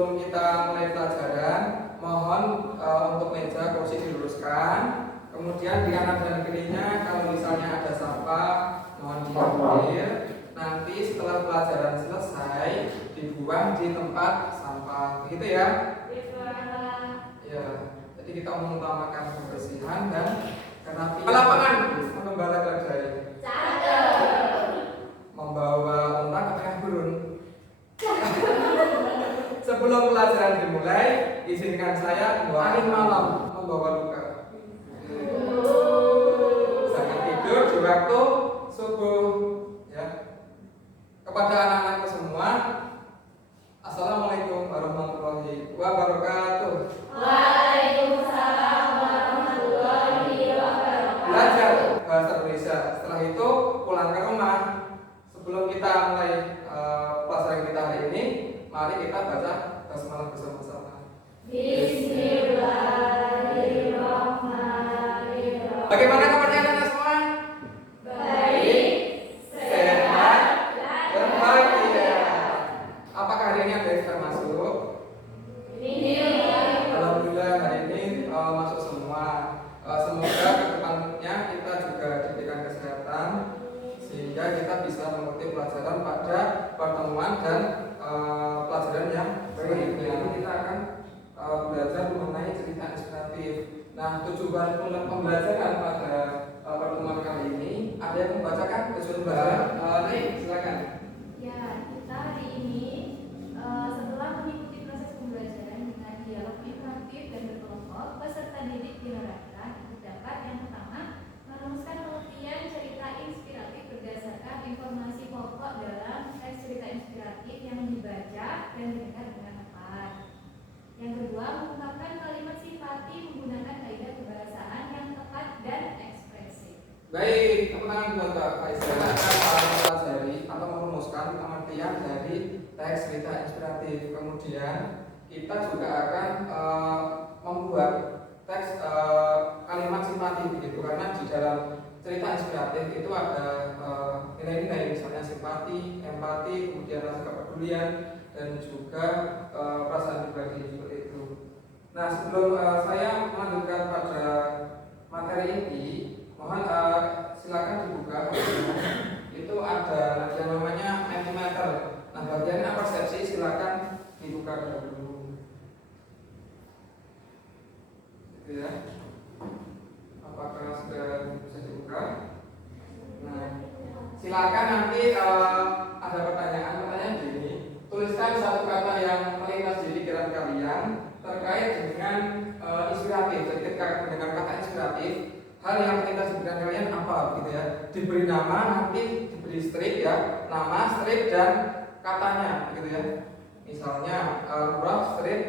sebelum kita mulai pelajaran, mohon untuk meja kursi diluruskan. Kemudian di kanan dan kirinya kalau misalnya ada sampah, mohon diambil. Nanti setelah pelajaran selesai dibuang di tempat sampah, begitu ya? Ya. Jadi kita mengutamakan kebersihan dan kerapian. Lapangan mengembala keledai. Membawa unta ke tengah gurun. Sebelum pelajaran dimulai, izinkan saya hari malam membawa luka. Jangan tidur di waktu subuh, ya. Kepada anak-anakku semua, Assalamualaikum warahmatullahi wabarakatuh. Waalaikumsalam warahmatullahi wabarakatuh. Belajar bahasa Indonesia. Setelah itu pulang ke rumah. Sebelum kita mulai pelajaran kita hari ini, mari kita baca basmalah bersama-sama. Bismillahirrahmanirrahim. Bagaimana kabarnya anak semua? Baik, Sehat, dan bahagia. Apakah hari ini ada yang sudah masuk? Ini Alhamdulillah hari ini masuk semua. Semoga kedepannya kita juga diberikan kesehatan sehingga kita bisa mengikuti pelajaran pada pertemuan dan pelajaran yang berikutnya. Ini kita akan belajar mengenai cerita inspiratif. Nah, tujuan pembelajaran pada pertemuan kali ini ada yang membacakan tujuan pembelajaran? Nih, silakan. Ya, kita hari ini setelah mengikuti proses pembelajaran dengan dialog interaktif dan berkelompok, peserta didik diharapkan dapat yang pertama merumuskan pengertian cerita inspiratif berdasarkan informasi pokok dalam teks cerita inspiratif yang dibaca dan didengar dengan tepat. Yang kedua, mengungkapkan kalimat simpati menggunakan kaidah kebahasaan yang tepat dan ekspresif. Baik, tepuk tangan buat Kak Faisal. Kita akan mempelajari atau merumuskan pengertian dari teks cerita inspiratif. Kemudian kita juga akan membuat teks kalimat simpati begitu, karena di dalam cerita inspiratif itu ada nilai-nilai, misalnya simpati, empati, kemudian rasa kepedulian dan juga perasaan pribadi seperti itu. Nah, sebelum saya melanjutkan pada materi ini, mohon silakan dibuka. Itu ada yang namanya mentimeter. Nah, bagian persepsi silakan dibuka dulu. Gitu ya. Apakah sudah bisa dibuka? Nah, silakan nanti ada pertanyaan gini. Tuliskan satu kata yang melintas di pikiran kalian terkait dengan inspiratif. Jadi ketika mendengar kata inspiratif, hal yang melintas di pikiran kalian apa gitu ya. Diberi nama, nanti diberi strip ya, nama, strip dan katanya gitu ya. Misalnya rough strip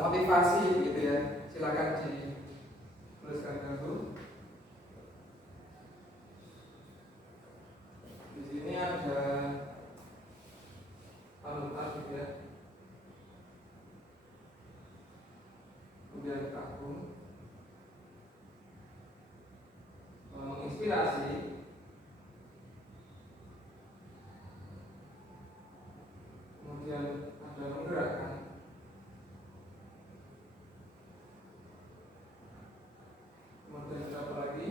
motivasi gitu ya. Silakan dituliskan dulu. Di sini ada panutan gitu ya. Kemudian kagum, menginspirasi, kemudian ada menggerakkan, kemudian apa lagi?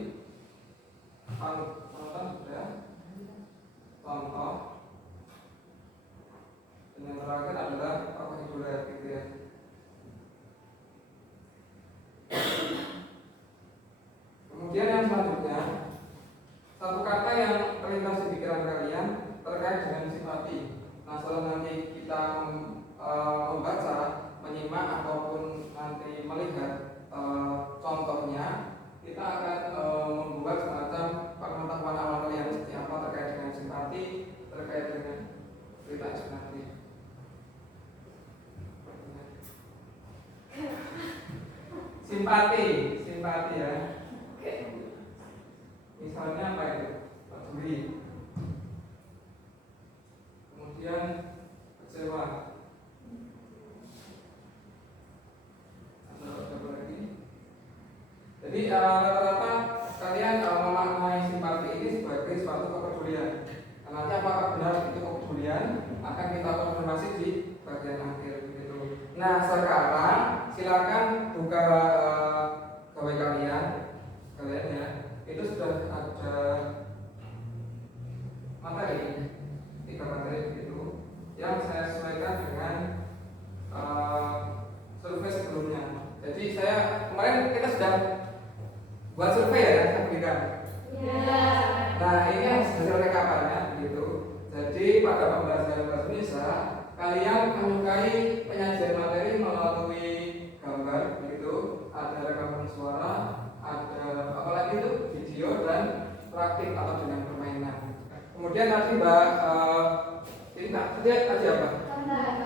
Panutan sudah, contoh, dan yang terakhir adalah apa idola gitu ya. Kemudian yang selanjutnya, satu kata yang terlintas di pikiran kalian terkait dengan simpati. Nah, setelah nanti kita membaca, menyimak ataupun nanti melihat contohnya, kita akan membuat semacam pengetahuan awal kalian seperti apa terkait dengan simpati, terkait dengan cerita inspiratif. Simpati ya. Misalnya apa itu? Peduli. Kemudian kecewa. Ada apa lagi? Jadi rata-rata kalian memaknai simpati ini sebagai suatu kepedulian. Nanti apakah benar itu kepedulian akan kita konfirmasi di bagian tadi apa?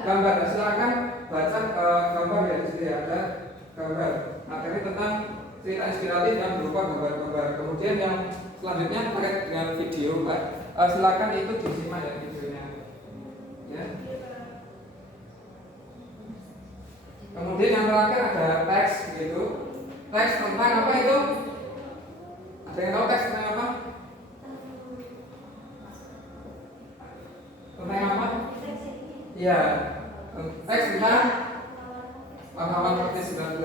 Gambar. Nah, silakan baca gambar ya di sini ada gambar. Materi tentang cerita inspiratif yang berupa gambar-gambar. Kemudian yang selanjutnya terkait dengan video, Pak. Silakan itu disimak ya videonya. Ya. Kemudian yang terakhir ada teks gitu. Teks tentang apa itu? Ada yang tahu teks tentang apa? Tentang apa? Ya, teks tentang pahlawan COVID-19.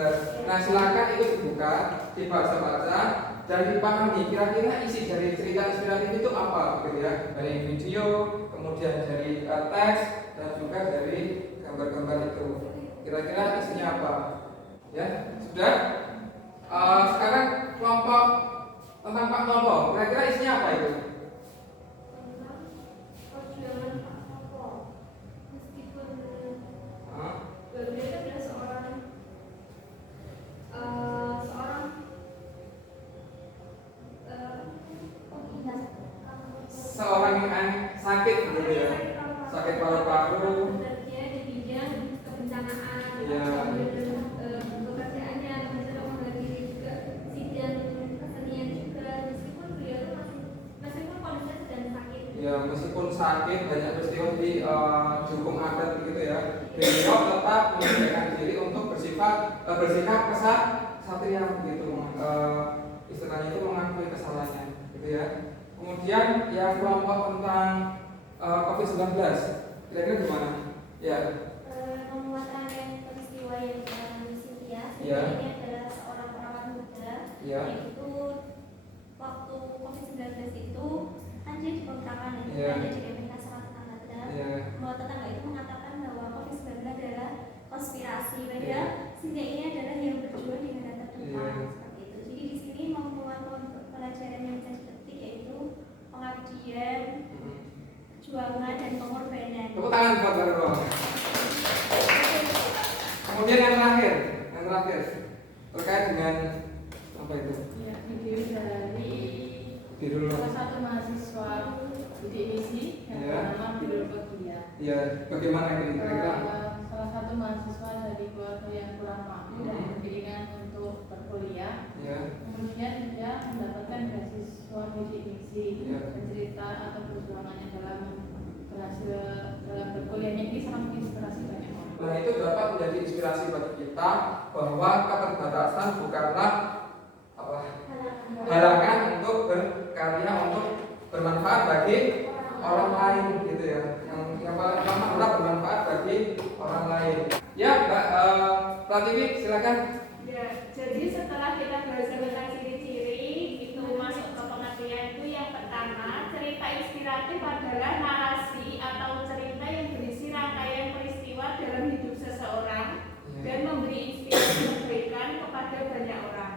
Nah, silakan itu dibuka, dibaca-baca, dan dipahami kira-kira isi dari cerita inspiratif itu apa, gitu ya? Dari video, kemudian dari teks, dan juga dari gambar-gambar itu. Kira-kira isinya apa? Ya, sudah. Sekarang kelompok tentang Pak Novo, kira-kira isinya apa itu? Seorang yang sakit gitu ya, sakit paru-paru, ya, pekerjaannya mencoba menghadiri juga sidang kesenian juga meskipun kondisinya sedang sakit. ya meskipun sakit banyak peristiwa di hukum adat begitu ya, beliau tetap menjaga diri untuk bersikap kesatria begitu, istilahnya itu mengakui kesalahannya gitu ya. Kemudian yang kelompok tentang COVID-19 kira-kira gimana? Ya. Memuat rangkaian peristiwa yang dialami Cynthia. Ya. Ini adalah seorang perawat muda. Ya. Yaitu waktu COVID-19 itu kan dia dikontrakan dan Ya. ada di KPK sama tetangga. Ya. Bahwa tetangga itu mengatakan bahwa COVID-19 adalah konspirasi. Padahal Ya. Cynthia ini adalah yang berjuang di negara terdepan. Ya. Seperti itu. Jadi di sini memuat pelajaran yang bisa dipetik yaitu pengabdian, perjuangan dan pengorbanan. Tepuk tangan buat Bapak. Kemudian yang terakhir terkait dengan apa itu? Ya, video dari Birul. salah satu mahasiswa bidik misi yang Ya. bernama Birul Kodia. Ya, bagaimana ini kira-kira? Salah satu mahasiswa dari keluarga yang kurang mampu dan berkeinginan untuk berkuliah. Ya. Kemudian dia mendapatkan beasiswa bidik misi. Ya. Dan cerita atau perjuangannya dalam berhasil dalam berkuliahnya ini sangat menginspirasi banyak orang. Nah, itu dapat menjadi inspirasi bagi kita bahwa keterbatasan bukanlah apa? Halangan untuk berkarya, untuk bermanfaat bagi orang lain gitu ya. Yang paling utama adalah bermanfaat bagi orang lain. Ya, Mbak Pratiwi, silakan. Ya, jadi setelah kita belajar tentang ciri-ciri itu masuk ke pengertian itu yang pertama, cerita inspiratif adalah narasi atau cerita yang berisi rangkaian peristiwa dalam hidup seseorang dan memberi inspirasi kebaikan kepada banyak orang.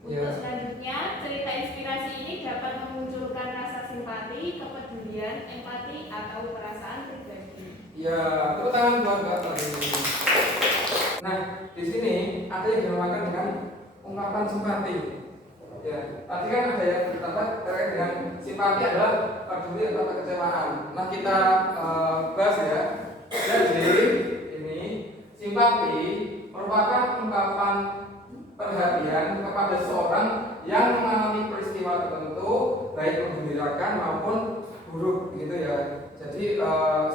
Untuk selanjutnya, cerita inspirasi ini dapat memunculkan rasa simpati, kepedulian, empati atau perasaan pribadi. Ya, tepuk tangan buat Mbak Pratiwi. Nah, di sini ada yang dinamakan dengan ungkapan simpati. Ya, tadi kan ada yang berkata terkait dengan simpati adalah peduli atau kekecewaan. Nah, kita bahas ya. Jadi ini simpati merupakan ungkapan perhatian kepada seorang yang mengalami peristiwa tertentu, baik menggembirakan maupun buruk, gitu ya. Jadi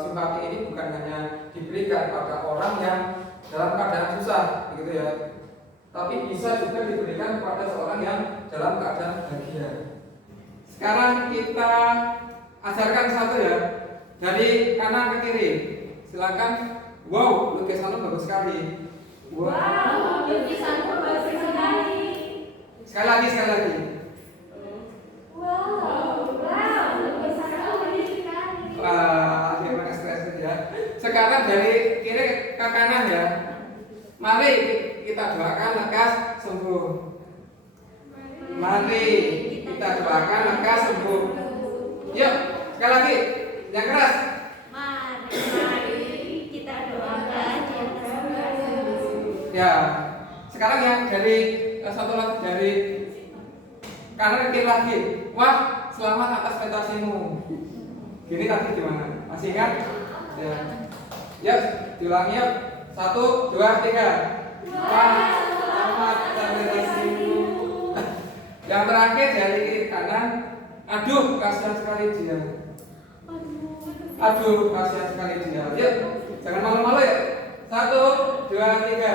simpati ini bukan hanya diberikan pada orang yang dalam keadaan susah, gitu ya, tapi bisa juga diberikan kepada seorang yang dalam keadaan bahagia. Sekarang kita ajarkan satu ya, dari kanan ke kiri. Silakan. Wow, lukisannya bagus sekali. Wow, lukisanmu bagus sekali. Sekali lagi. Wow, lukisanmu bagus sekali. Wah, terima kasih ya. Sekarang dari kiri ke kanan ya. Mari kita doakan lekas sembuh. Mari kita doakan lekas sembuh. Yuk, sekali lagi. Yang keras. Mari kita doakan yang sembuh. Ya. Sekarang yang dari satu lagi dari kanan ke kiri lagi. Wah, selamat atas prestasimu. Gini tadi gimana? Masih ingat? Ya. Ya, diulangi ya. 1, 2, 3. Wah, selamat presentasi. Yang terakhir dari kiri kanan. Aduh, kasihan sekali dia. Aduh, kasihan sekali dia. Yuk, jangan malu-malu ya. 1, 2, 3.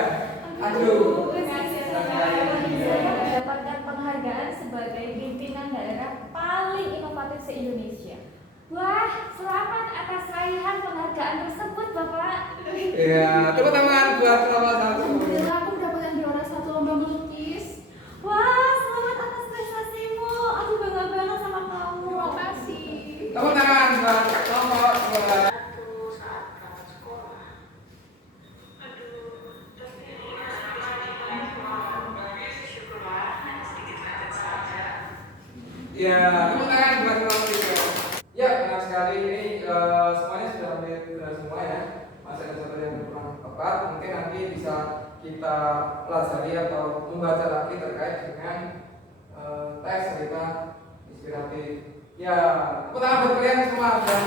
Aduh. Saya mendapatkan penghargaan sebagai pimpinan daerah paling inovatif se-Indonesia. Wah, selamat atas raihan penghargaan tersebut, Bapak. Ya, tepuk tangan buat salah satu. Aku mendapatkan juara 1 lomba melukis. Wah, selamat atas prestasimu. Aku bangga banget sama kamu. Terima kasih. Tepuk tangan buat kelompok 2. Ya, tepuk tangan buat kelompok 3. Ya, benar sekali ini semuanya sudah hampir benar semua ya. Masih ada satu yang kurang tepat. Mungkin nanti bisa kita pelajari atau membaca lagi terkait dengan teks cerita inspiratif. Ya, tepuk tangan buat kalian semua. Dan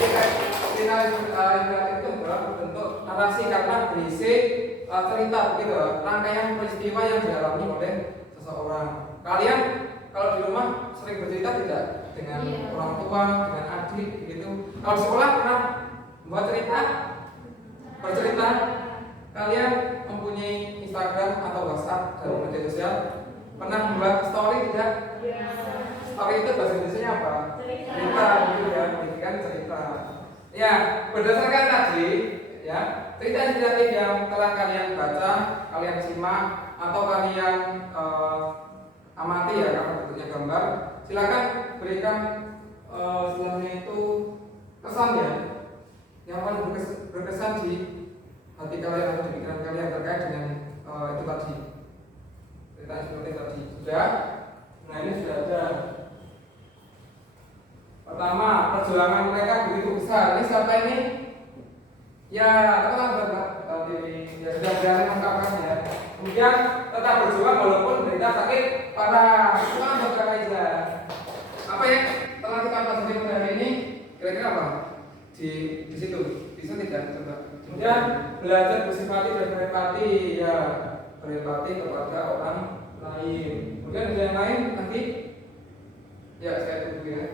cerita inspiratif itu berbentuk narasi karena berisi cerita begitu, rangkaian peristiwa yang dialami oleh seseorang. Kalian kalau di rumah sering bercerita tidak dengan orang tua, dengan adik, begitu. Kalau di sekolah pernah membuat cerita, bercerita. Kalian mempunyai Instagram atau WhatsApp dan media sosial, pernah membuat story tidak? Story itu bahasa Indonesia apa? Cerita, gitu ya, pendidikan cerita. Ya, berdasarkan tadi, ya, cerita inspiratif yang telah kalian baca, kalian simak, atau kalian amati ya, karena bentuknya gambar. Silakan berikan istilahnya itu kesan ya, yang paling berkesan di hati kalian atau di pikiran kalian terkait dengan itu tadi, cerita inspiratif tadi. Sudah? Nah, ini sudah ada. Pertama, perjuangan mereka begitu besar. Ini siapa ini? Ya, teman ya sudah berani mengungkapkan ya. Kemudian tetap berjuang walaupun berita sakit parah. Teman berkata aja. Apa ya? Setelah kita pelajari pada hari ini, kira-kira apa? Di situ bisa tidak? Coba. Kemudian belajar bersimpati dan berempati, ya berempati kepada orang lain. Kemudian ada yang lain nanti, ya saya tunggu ya.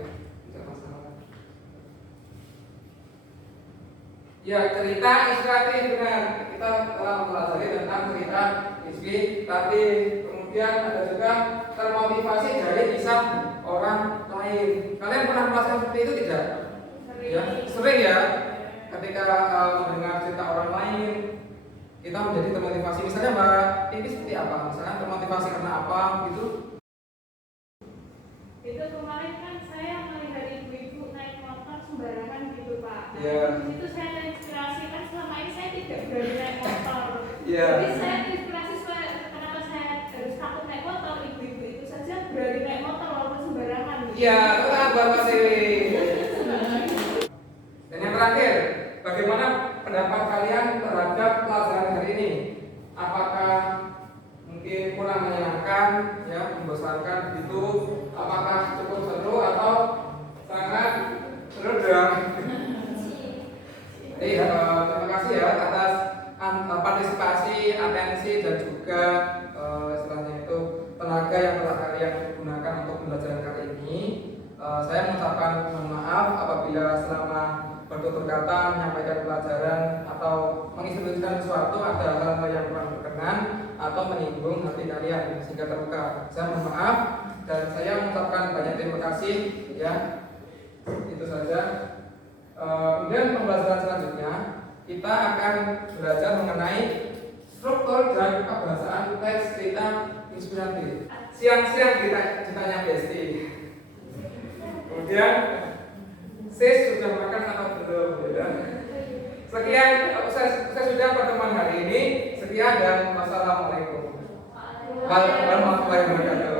Ya, cerita inspiratif benar. Kita telah mempelajari tentang cerita inspiratif. Kemudian ada juga termotivasi dari kisah orang lain. Kalian pernah merasakan seperti itu tidak? Ya, sering ya. Ketika mendengar cerita orang lain, kita menjadi termotivasi. Misalnya Mbak Titi seperti apa? Misalnya termotivasi karena apa gitu? Itu kemarin kan saya melihat ibu-ibu naik motor sembarangan gitu Pak. Ya. Di situ saya terinspirasi, kan selama ini saya tidak berani naik motor. Ya. Jadi saya terinspirasi kenapa saya harus takut naik motor. Ibu-ibu itu saja berani naik motor walaupun sembarangan. Iya, tetap Bapak Dewi. Dan yang terakhir, bagaimana pendapat kalian terhadap pelajaran hari ini? Apakah mungkin kurang menyenangkan, ya, membosankan gitu? Apakah cukup seru atau sangat seru dong? Jadi terima kasih ya atas partisipasi, atensi dan juga istilahnya itu tenaga yang telah kalian gunakan untuk pembelajaran kali ini. Saya mengucapkan mohon maaf apabila selama bertutur kata menyampaikan pelajaran atau menginstruksikan sesuatu ada hal-hal yang kurang berkenan atau menyinggung hati kalian sehingga terluka. Saya mohon maaf dan saya mengucapkan banyak terima kasih ya. Itu saja. Kemudian pembelajaran selanjutnya kita akan belajar mengenai struktur dan kebahasaan teks cerita inspiratif. Siang-siang ditanya Besti. Kemudian Sis sudah makan atau belum? Ya. Sekian, saya sudah pertemuan hari ini. Sekian dan wassalamualaikum warahmatullahi wabarakatuh.